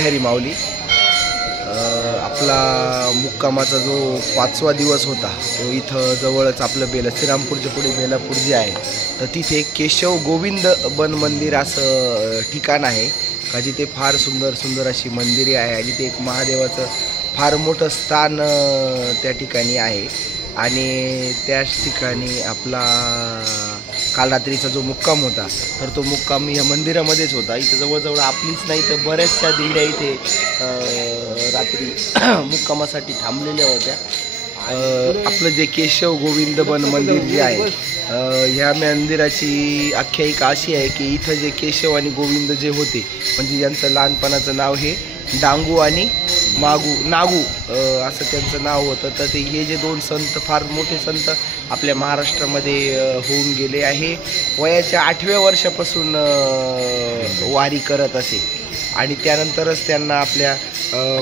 हरी माऊली आपला मुक्कामाचा जो 5वा दिवस होता तो इथं जवळच आपलं श्रीरामपूरच्या पुढे बेलापूर जे आहे तर तिथे केशव गोविंद बन मंदिर असं ठिकाण आहे का जिथे फार सुंदर अशी मंदिरे आहे आणि ते एक महादेवाचं फार मोठं स्थान त्या ठिकाणी आहे आणि त्याच ठिकाणी आपला काल रात्रीचा जो मुक्काम होता तर तो मुक्काम या मंदिरामध्येच होता। इथं जवळजवळ आपलीच नाही तर बऱ्याचशा दिंड्या इथे रात्री मुक्कामासाठी थांबलेल्या होत्या। आपलं जे केशव गोविंद बन मंदिर जे आहे ह्या मंदिराची आख्यायिका अशी आहे की इथं जे केशव आणि गोविंद जे होते म्हणजे यांचं लहानपणाचं नाव हे डांगू आणि नागू असं त्यांचं नाव होतं। तर ते हे जे दोन संत फार मोठे संत आपल्या महाराष्ट्रामध्ये होऊन गेले आहे। वयाच्या 8व्या वर्षापासून वारी करत असे आणि त्यानंतरच त्यांना आपल्या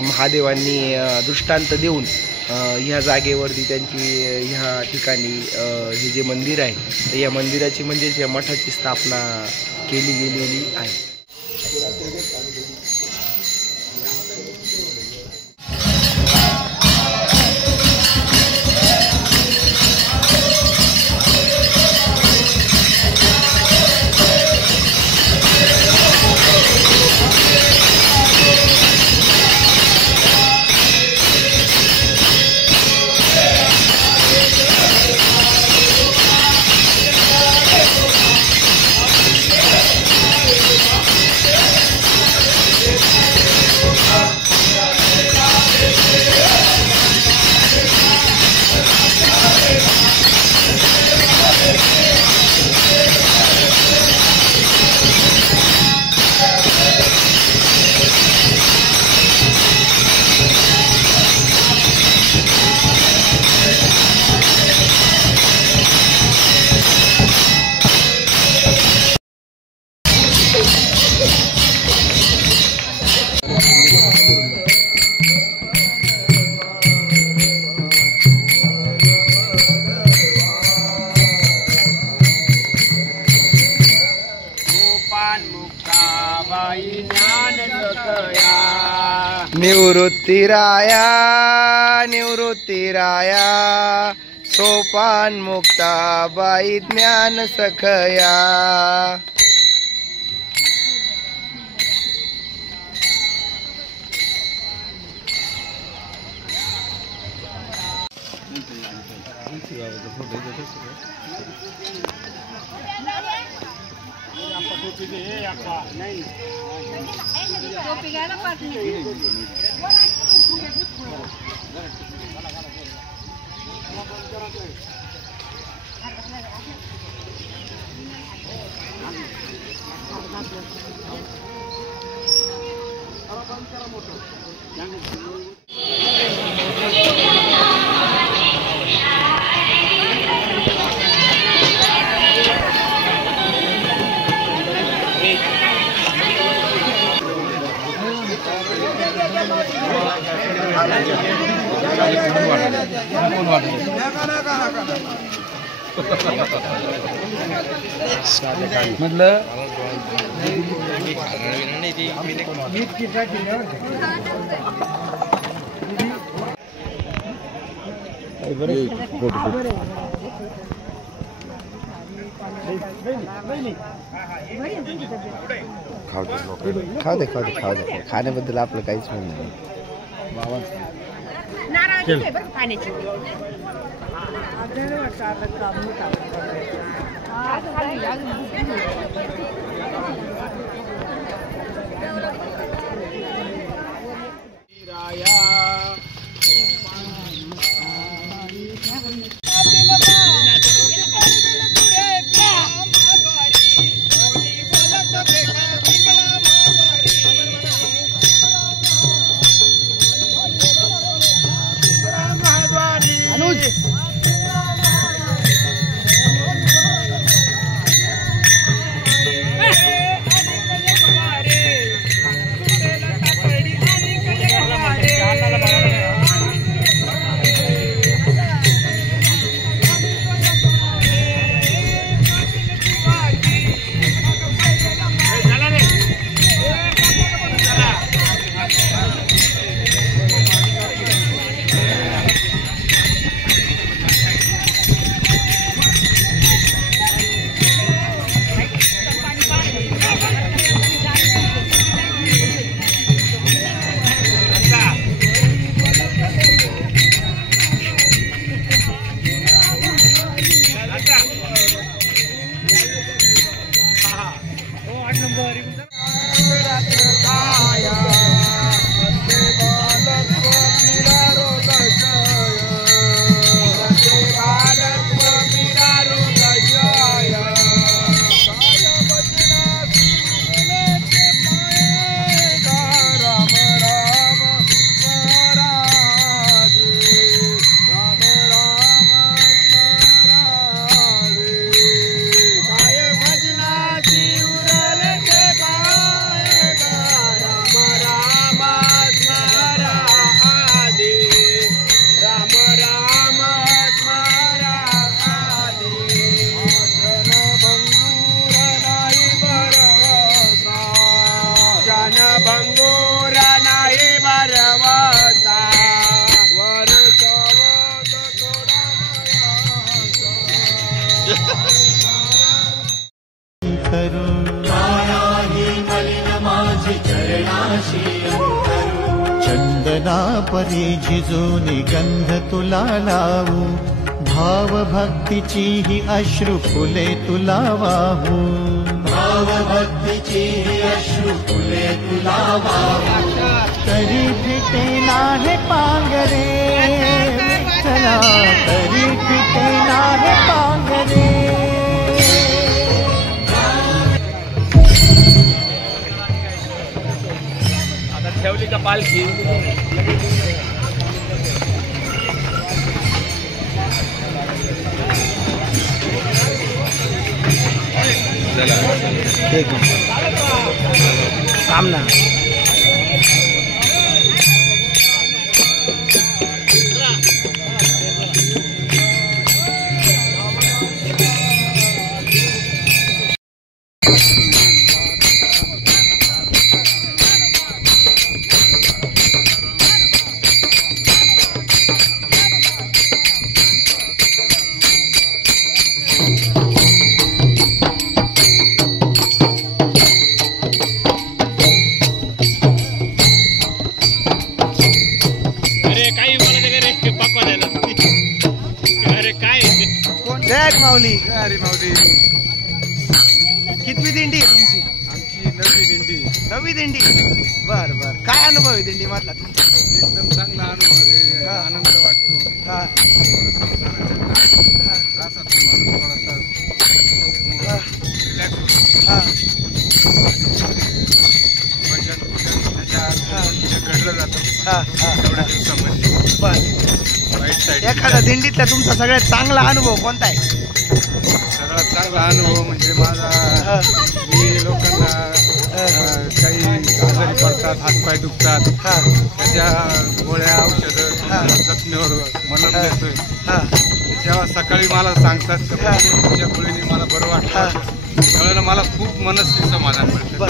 महादेवांनी दृष्टांत देऊन ह्या जागेवरती त्यांची ह्या ठिकाणी हे जे मंदिर आहे तर या मंदिराची म्हणजेच या मठाची स्थापना केली गेलेली आहे। निवृत्तीराया सोपान मुक्ताबाई ज्ञान सखया। खाऊ दे खाण्याबद्दल आपलं काहीच म्हणणं नाही। चंदना परी झिजूनी गंध तुला लावू, भाव भक्तीची ही अश्रु फुले तुला वाहू, भाव भक्तीची ही अश्रु फुले तुला वाहू, तरी फिटेना हे पांगरे विठ्ठला, तरी फिटेना हे पांगरे. ठेवली का पालखी सामना माऊली. अरे माऊली, कितवी दिंडी आहे तुमची? आमची नववी दिंडी. नववी दिंडी. बर बर. काय अनुभव आहे दिंडी मधला? एकदम चांगला अनुभव आहे. आनंद वाटतो. त्रासातून माणूस थोडासा रिलॅक्स होतो. भजन त्याच्या घडलं जातं एवढ्या दिवसामध्ये. वाईट साईड एखादा दिंडीतला तुमचा सगळ्यात चांगला अनुभव कोणता आहे? सगळ्यात चांगला अनुभव म्हणजे माझा, मी लोकांना काही आजारी पडतात, हातपाय दुखतात, त्याच्या गोळ्या औषधं जखमीवर मलम देतोय. जेव्हा सकाळी मला सांगतात तुझ्या गोळीने मला बरं वाटतं, त्यावेळेला मला खूप मनस्वी समाधान मिळतं.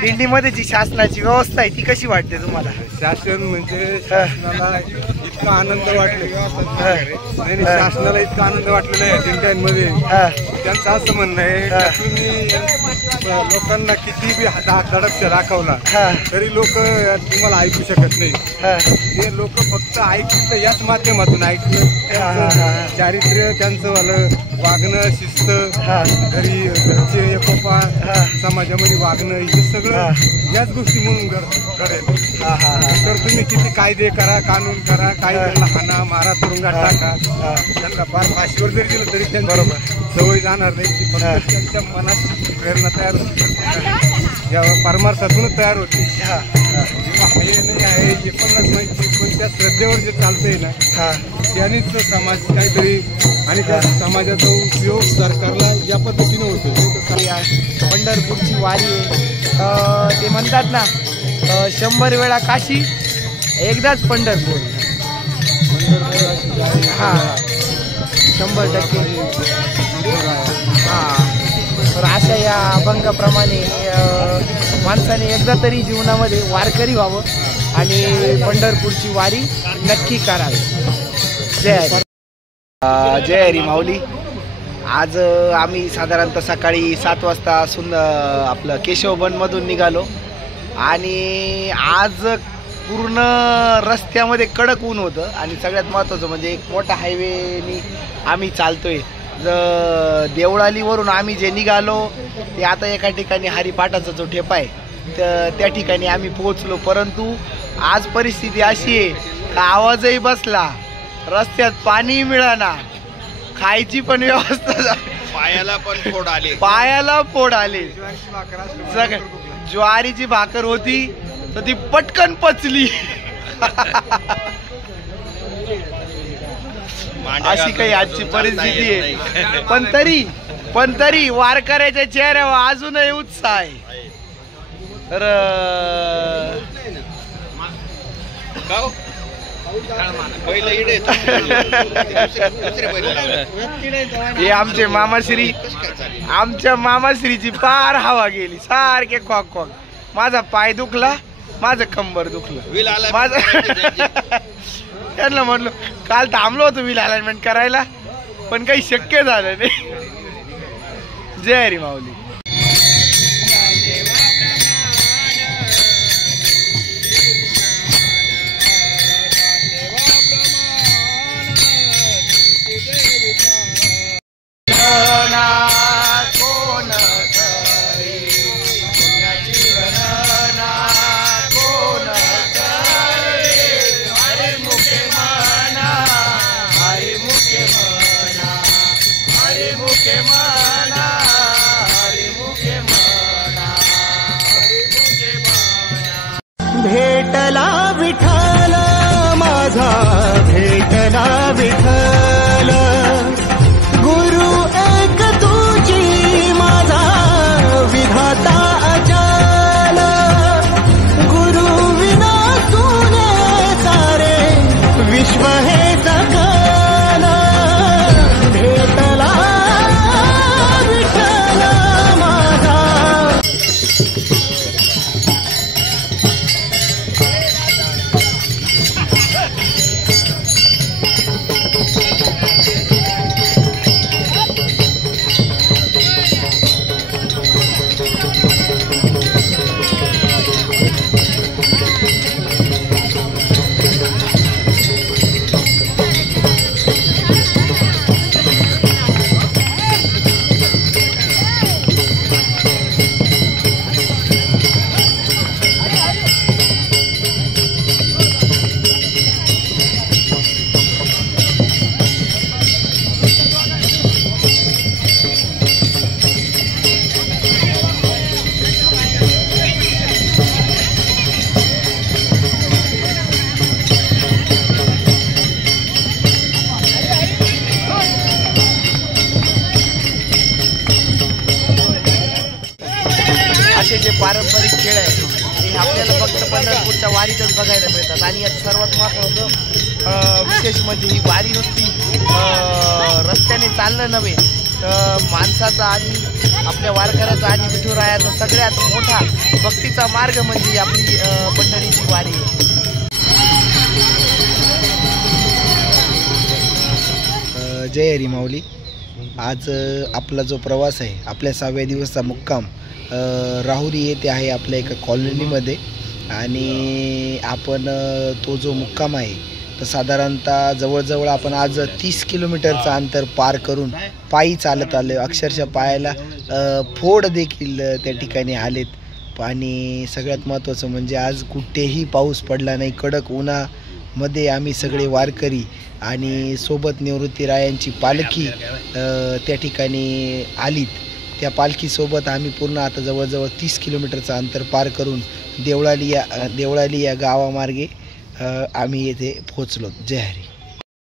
दिंडीमध्ये जी शासनाची व्यवस्था आहे ती कशी वाटते तुम्हाला? शासन म्हणजे शासनाला इतका आनंद वाटलेला नाही, शासनाला इतका आनंद वाटलेला आहे दिंड्यांमध्ये. त्यांचं असं म्हणणं आहे की तुम्ही लोकांना किती बी धडकशा दाखवला तरी लोक तुम्हाला ऐकू शकत नाही. ते लोक फक्त ऐकतील तर याच माध्यमातून ऐकलं. चारित्र्य त्यांचं वालं, वागणं, शिस्त, घरचे एकोपा, समाजामध्ये वागणं, हे सगळं याच गोष्टी म्हणून घडेल. तर तुम्ही किती कायदे करा, कानून करा, काही त्यांना हाना मारा, तुरुंगात टाका, त्यांना फार फाशीवर जरी दिलं तरी त्यांची सवय जाणार नाही. ती फक्त त्यांच्या मनात प्रेरणा तयार होते, या परमार्थातूनच तयार होते. जेव्हा हे नाही आहे हे पण माहिती, पण त्या श्रद्धेवर जे चालतंय ना त्यानेच समाज काहीतरी, आणि त्या समाजाचा उपयोग सरकारला या पद्धतीने होतो. पंढरपूरची वारी आहे, ते म्हणतात ना 100 वेळा काशी एकदाच पंढरपूर. 100%. तर अशा या अभंगाप्रमाणे माणसाने एकदा तरी जीवनामध्ये वारकरी व्हावं आणि पंढरपूरची वारी नक्की करावी. जय हरी. जय हरी माऊली. आज आम्ही साधारणतः सकाळी 7 वाजता आपलं केशवबनमधून निघालो आणि आज पूर्ण रस्त्यामध्ये कडक ऊन होतं आणि सगळ्यात महत्त्वाचं म्हणजे एक मोठा हायवेनी आम्ही चालतोय. देवळालीवरून आम्ही जे निघालो ते आता एका ठिकाणी हरिपाठाचा जो ठेपा आहे त्या ठिकाणी आम्ही पोहोचलो. परंतु आज परिस्थिती अशी आहे का आवाजही बसला, रस्त्यात पाणी मिळाना, खायची पण व्यवस्था, पायाला पण फोड आले, पायाला फोड आले. ज्वारीची भाकर होती तर ती पटकन पचली. अशी काही आजची परिस्थिती आहे. पण तरी वारकऱ्याच्या चेहऱ्यावर अजूनही उत्साह आहे. तर हे आमचे मामाश्री, आमच्या मामाश्रीची फार हवा गेली, सारखे क्वाक क्वाक. माझा पाय दुखला, माझं कंबर दुखलं, माझं त्यांना म्हटलं काल थांबलो होतो व्हील अलाइनमेंट करायला पण काही शक्य झालं नाही. जय हरी माऊली. भेटला विठ्ठल माझा, भेटला विठ्ठल, गुरु एक तुझी माझा विधाता अजाल, गुरु विना तुने सारे विश्व हे सकल, भेटला विठ्ठल माझा. असे जे पारंपरिक खेळ आहेत ते आपल्याला फक्त पंढरपूरच्या वारीतच बघायला मिळतात. आणि यात सर्वात महत्त्वाचं विशेष म्हणजे ही वारी नुसती रस्त्याने चालणं नव्हे तर माणसाचा आणि आपल्या वारकऱ्याचा आणि विठुरायाचा सगळ्यात मोठा भक्तीचा मार्ग म्हणजे आपली पंढरीची वारी. जय हरी माऊली. आज आपला जो प्रवास आहे, आपल्या 6व्या दिवसाचा मुक्काम राहुरी येथे आहे आपल्या एका कॉलनीमध्ये. आणि आपण तो जो मुक्काम आहे तर साधारणतः जवळजवळ आपण आज 30 किलोमीटरचं अंतर पार करून पायी चालत आलो. अक्षरशः पायाला फोड देखील त्या ठिकाणी आलेत. आणि सगळ्यात महत्त्वाचं म्हणजे आज कुठेही पाऊस पडला नाही. कडक उन्हामध्ये आम्ही सगळे वारकरी आणि सोबत निवृत्तीरायांची पालखी त्या ठिकाणी आलीत. त्या पालखीसोबत आम्ही पूर्ण आता जवळजवळ 30 किलोमीटरचं अंतर पार करून देवळाली या गावामार्गे आम्ही येथे पोहोचलो. जय हरी.